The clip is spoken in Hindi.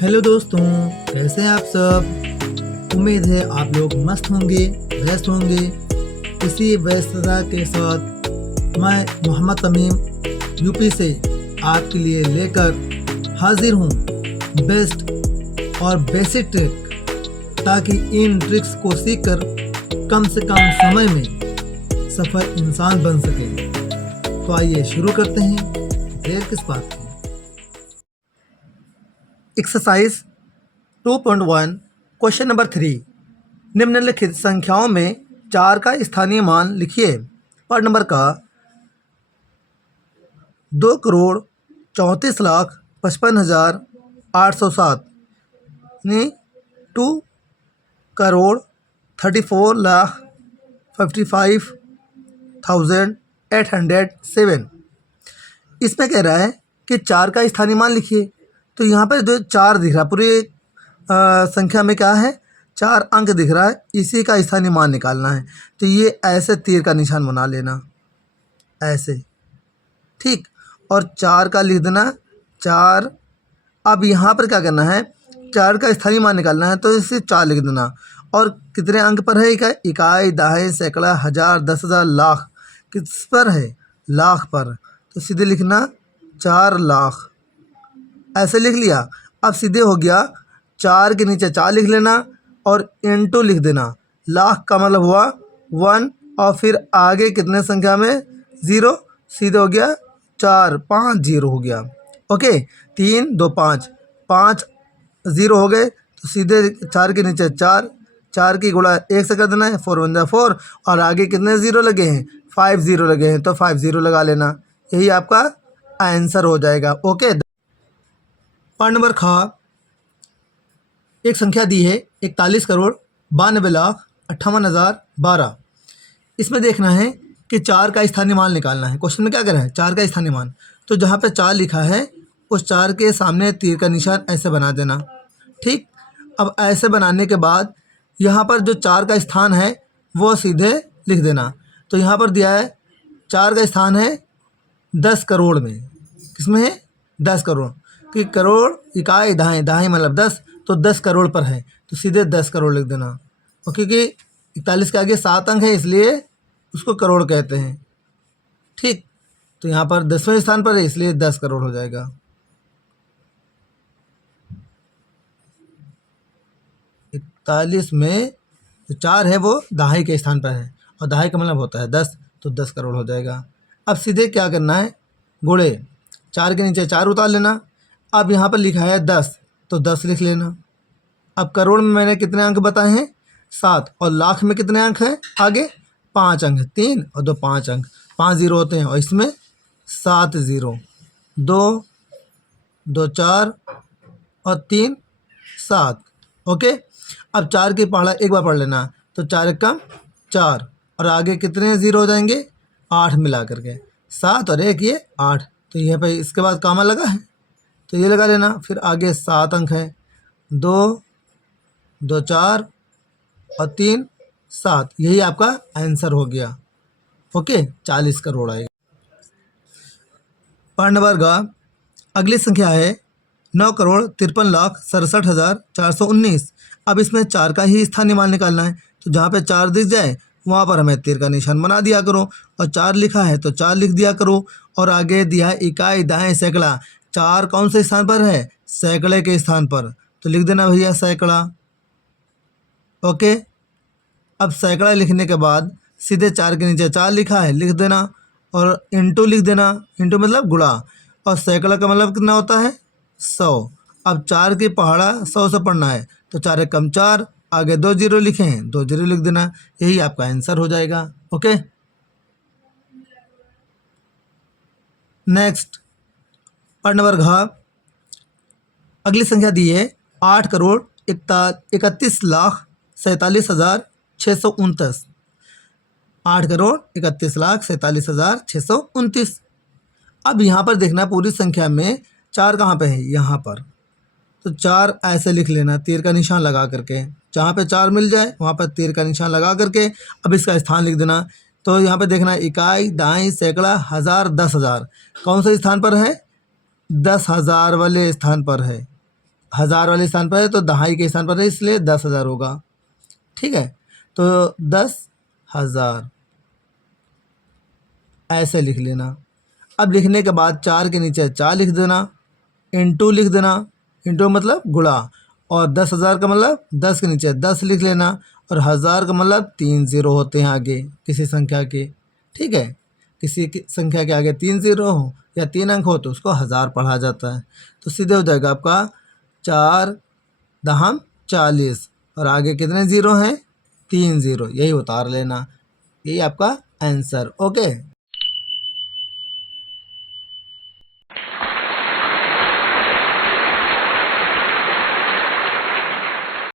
हेलो दोस्तों, कैसे हैं आप सब। उम्मीद है आप लोग मस्त होंगे, व्यस्त होंगे। इसी व्यस्तता के साथ मैं मोहम्मद तमीम यूपी से आपके लिए लेकर हाजिर हूँ बेस्ट और बेसिक ट्रिक, ताकि इन ट्रिक्स को सीखकर कम से कम समय में सफल इंसान बन सके। तो आइए शुरू करते हैं, देर किस बात की। एक्सरसाइज 2.1 क्वेश्चन नंबर 3, निम्नलिखित संख्याओं में 4 का स्थानीय मान लिखिए। पर नंबर का 2,34,55,807 यानी 2,34,55,807। इसमें कह रहा है कि 4 का स्थानीय मान लिखिए। तो यहाँ पर जो 4 दिख रहा है, पूरी संख्या में क्या है, 4 अंक दिख रहा है, इसी का स्थानीय मान निकालना है। तो ये ऐसे तीर का निशान बना लेना, ऐसे, ठीक। और 4 का लिख देना 4। अब यहाँ पर क्या करना है, 4 का स्थानीय मान निकालना है, तो इसे 4 लिख देना। और कितने अंक पर है, इकाई, दहाई, सैकड़ा, हज़ार, 10,000, लाख, किस पर है, लाख पर। तो सीधे लिखना 4 लाख, ऐसे लिख लिया। अब सीधे हो गया, 4 के नीचे 4 लिख लेना और इंटू लिख देना। लाख का मतलब हुआ 1 और फिर आगे कितने संख्या में 0, सीधे हो गया 4, 5 0 हो गया। ओके, 3 2 5, 5 0 हो गए। तो सीधे 4 के नीचे 4, 4 की गुणा 1 से कर देना है, 4 1 4, और आगे कितने 0 लगे हैं, 5 0 लगे हैं, तो 5 0 लगा लेना। यही आपका आंसर हो जाएगा। ओके, पर नंबर खा, एक संख्या दी है 41,92,58,012। इसमें देखना है कि 4 का स्थानीय मान निकालना है। क्वेश्चन में क्या कर रहा है, 4 का स्थानीय मान। तो जहाँ पे 4 लिखा है, उस 4 के सामने तीर का निशान ऐसे बना देना, ठीक। अब ऐसे बनाने के बाद यहाँ पर जो 4 का स्थान है वो सीधे लिख देना। तो यहाँ पर दिया है 4 का स्थान है 10 करोड़ में। किसमें है, 10 करोड़, कि करोड़ इकाई दहाई, दहाई मतलब 10, तो 10 करोड़ पर है, तो सीधे 10 करोड़ लिख देना। और क्योंकि 41 के आगे 7 अंक है, इसलिए उसको करोड़ कहते हैं, ठीक। तो यहाँ पर 10वें स्थान पर है, इसलिए 10 करोड़ हो जाएगा। इकतालीस में जो 4 है वो दहाई के स्थान पर है, और दहाई का मतलब होता है 10, तो 10 करोड़ हो जाएगा। अब सीधे क्या करना है, गुणे 4 के नीचे 4 उतार लेना। अब यहाँ पर लिखा है 10, तो 10 लिख लेना। अब करोड़ में मैंने कितने अंक बताए हैं, 7, और लाख में कितने अंक हैं, आगे 5 अंक, 3 और 2 5 अंक, 5 0 होते हैं, और इसमें 7 0, 2 2 4 और 3 7। ओके, अब 4 की पहाड़ा एक बार पढ़ लेना। तो 4 एक कम 4, और आगे कितने 0 हो जाएंगे, 8 मिला करके, 7 और 1 ये 8। तो यहाँ पे इसके बाद कामा लगा है, तो ये लगा लेना। फिर आगे 7 अंक है, 2 2 4 और 3 7, यही आपका आंसर हो गया। ओके, 40 करोड़ आएगा। पर नंबर का अगली संख्या है 9,53,67,419। अब इसमें 4 का ही स्थानीय मान निकालना है। तो जहाँ पे 4 दिख जाए वहाँ पर हमें तीर का निशान बना दिया करो, और 4 लिखा है तो 4 लिख दिया करो। और आगे दिया है इकाई, दहाई, सैकड़ा, 4 कौन से स्थान पर है, सैकड़े के स्थान पर, तो लिख देना भैया सैकड़ा। ओके, अब सैकड़ा लिखने के बाद सीधे 4 के नीचे 4 लिखा है, लिख देना, और इंटू लिख देना। इंटू मतलब गुणा, और सैकड़ा का मतलब कितना होता है, 100। अब 4 की पहाड़ा 100 से पढ़ना है, तो 4 एक कम 4, आगे 2 0 लिखे हैं, 2 0 लिख देना। यही आपका आंसर हो जाएगा। ओके, नेक्स्ट, पर नंबर घ, अगली संख्या दी है 8,31,47,629। 8,31,47,629। अब यहाँ पर देखना, पूरी संख्या में 4 कहाँ पे है, यहाँ पर। तो 4 ऐसे लिख लेना, तीर का निशान लगा करके, जहाँ पे 4 मिल जाए वहाँ पर तीर का निशान लगा करके अब इसका स्थान लिख देना। तो यहाँ पे देखना, इकाई, दहाई, सैकड़ा, हज़ार, 10,000 कौन से स्थान पर है, 10,000 वाले स्थान पर है। हज़ार वाले स्थान पर है तो दहाई के स्थान पर है, इसलिए 10,000 होगा। ठीक है, तो 10,000 ऐसे लिख लेना। अब लिखने के बाद 4 के नीचे 4 लिख देना, इंटू लिख देना, इंटू मतलब गुणा, और 10,000 का मतलब 10 के नीचे 10 लिख लेना, और हज़ार का मतलब 3 ज़ीरो होते हैं आगे किसी संख्या के। ठीक है, किसी की संख्या के आगे 3 ज़ीरो हो या 3 अंक हो तो उसको हज़ार पढ़ा जाता है। तो सीधे हो जाएगा आपका 4 दहम 40, और आगे कितने ज़ीरो हैं? 3 ज़ीरो, यही उतार लेना। यही आपका आंसर। ओके।